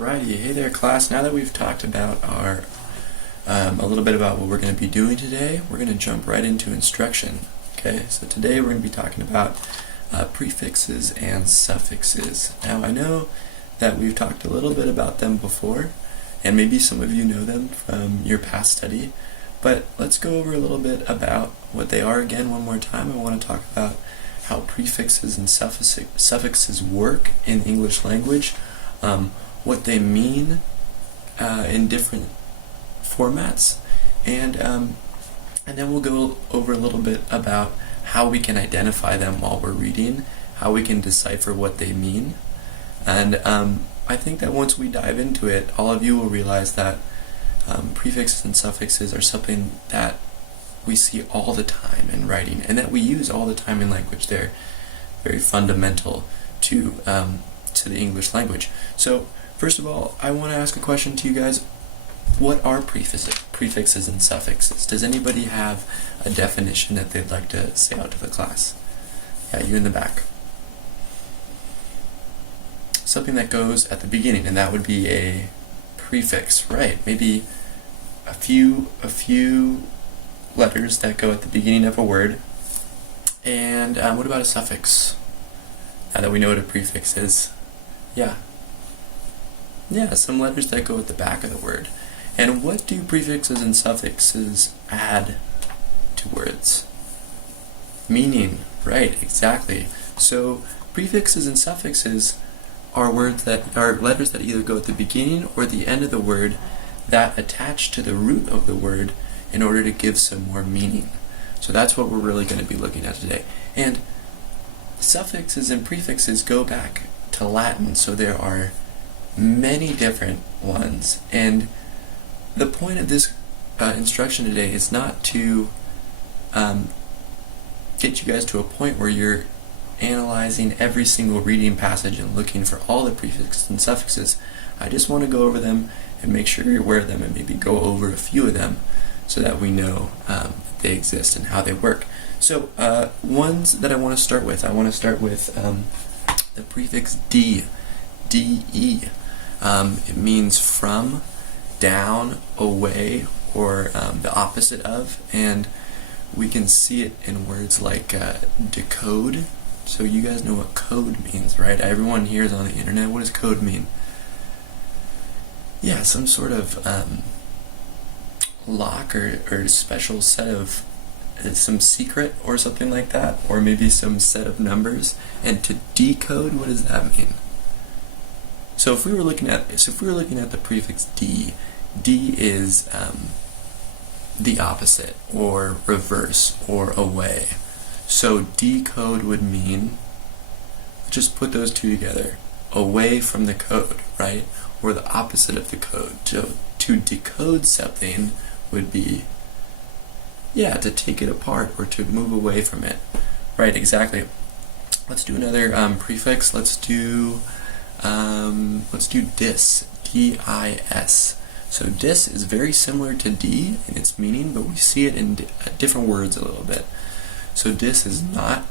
Alrighty, hey there class. Now that we've talked about our a little bit about what we're going to be doing today, we're going to jump right into instruction. Okay, so today we're going to be talking about prefixes and suffixes. Now I know that we've talked a little bit about them before, and maybe some of you know them from your past study, but let's go over a little bit about what they are again one more time. I want to talk about how prefixes and suffixes work in English language, what they mean in different formats, and then we'll go over a little bit about how we can identify them while we're reading, how we can decipher what they mean, and I think that once we dive into it, all of you will realize that prefixes and suffixes are something that we see all the time in writing, and that we use all the time in language. They're very fundamental to the English language. So first of all, I want to ask a question to you guys. What are prefixes and suffixes? Does anybody have a definition that they'd like to say out to the class? Yeah, you in the back. Something that goes at the beginning, and that would be a prefix, right? Maybe a few letters that go at the beginning of a word. And what about a suffix? Now that we know what a prefix is, yeah, some letters that go at the back of the word. And what do prefixes and suffixes add to words? Meaning, right? Exactly. So prefixes and suffixes are words that are letters that either go at the beginning or the end of the word that attach to the root of the word in order to give some more meaning. So that's what we're really going to be looking at today. And suffixes and prefixes go back to Latin, so there are many different ones. And the point of this instruction today is not to get you guys to a point where you're analyzing every single reading passage and looking for all the prefixes and suffixes. I just want to go over them and make sure you're aware of them, and maybe go over a few of them so that we know that they exist and how they work. So ones that I want to start with, the prefix D, D-E. It means from, down, away, or the opposite of, and we can see it in words like decode. So you guys know what code means, right? Everyone here is on the internet. What does code mean? Yeah, some sort of lock or special set of some secret or something like that, or maybe some set of numbers. And to decode, what does that mean? So if we were looking at the prefix D, D is the opposite, or reverse, or away. So decode would mean, just put those two together, away from the code, right? Or the opposite of the code. To decode something would be, to take it apart or to move away from it. Right, exactly. Let's do another prefix. Let's do dis, D-I-S. So dis is very similar to D in its meaning, but we see it in different words a little bit. So dis is not,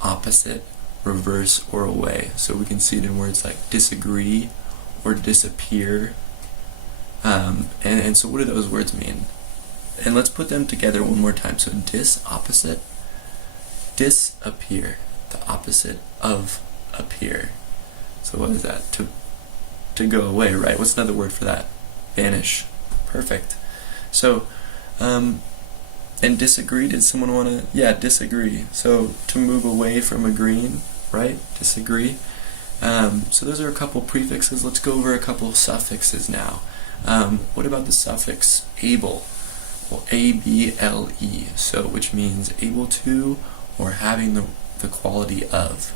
opposite, reverse, or away. So we can see it in words like disagree or disappear. And so what do those words mean? And let's put them together one more time. So dis, opposite, disappear, the opposite of appear. So what is that? To go away, right? What's another word for that? Vanish. Perfect. So, and disagree, did someone want to? Yeah, disagree. So to move away from agreeing, right? Disagree. So those are a couple prefixes. Let's go over a couple suffixes now. What about the suffix able? Well, A-B-L-E, so which means able to or having the quality of.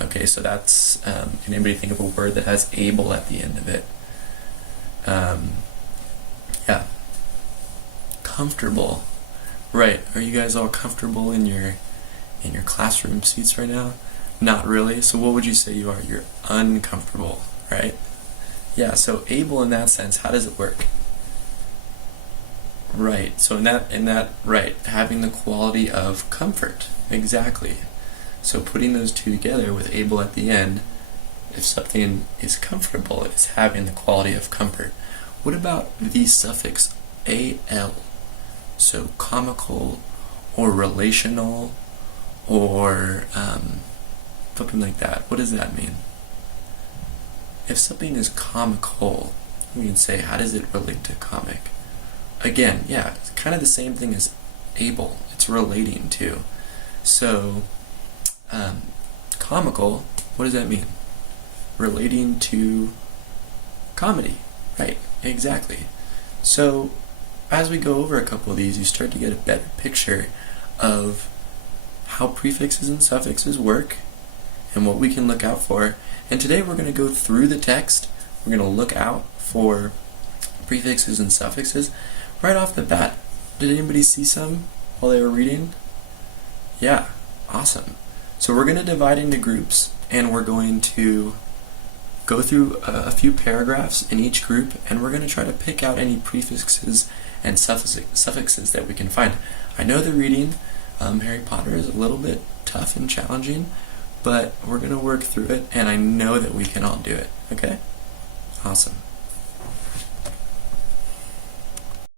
Okay, so that's, can anybody think of a word that has able at the end of it? Yeah. Comfortable. Right, are you guys all comfortable in your classroom seats right now? Not really. So what would you say you are? You're uncomfortable, right? Yeah, so able in that sense, how does it work? Right, so in that right, having the quality of comfort. Exactly. So putting those two together with able at the end, If something is comfortable, it's having the quality of comfort. What about the suffix al? So comical or relational or something like that. What does that mean? If something is comical, we can say, how does it relate to comic? Again, yeah, it's kind of the same thing as able. It's relating to. So, comical, what does that mean? Relating to comedy. Right, exactly. So, as we go over a couple of these, you start to get a better picture of how prefixes and suffixes work and what we can look out for. And today we're going to go through the text. We're going to look out for prefixes and suffixes right off the bat. Did anybody see some while they were reading? Yeah, awesome. So we're going to divide into groups, and we're going to go through a few paragraphs in each group, and we're going to try to pick out any prefixes and suffixes that we can find. I know the reading, Harry Potter, is a little bit tough and challenging, but we're going to work through it, and I know that we can all do it. Okay? Awesome.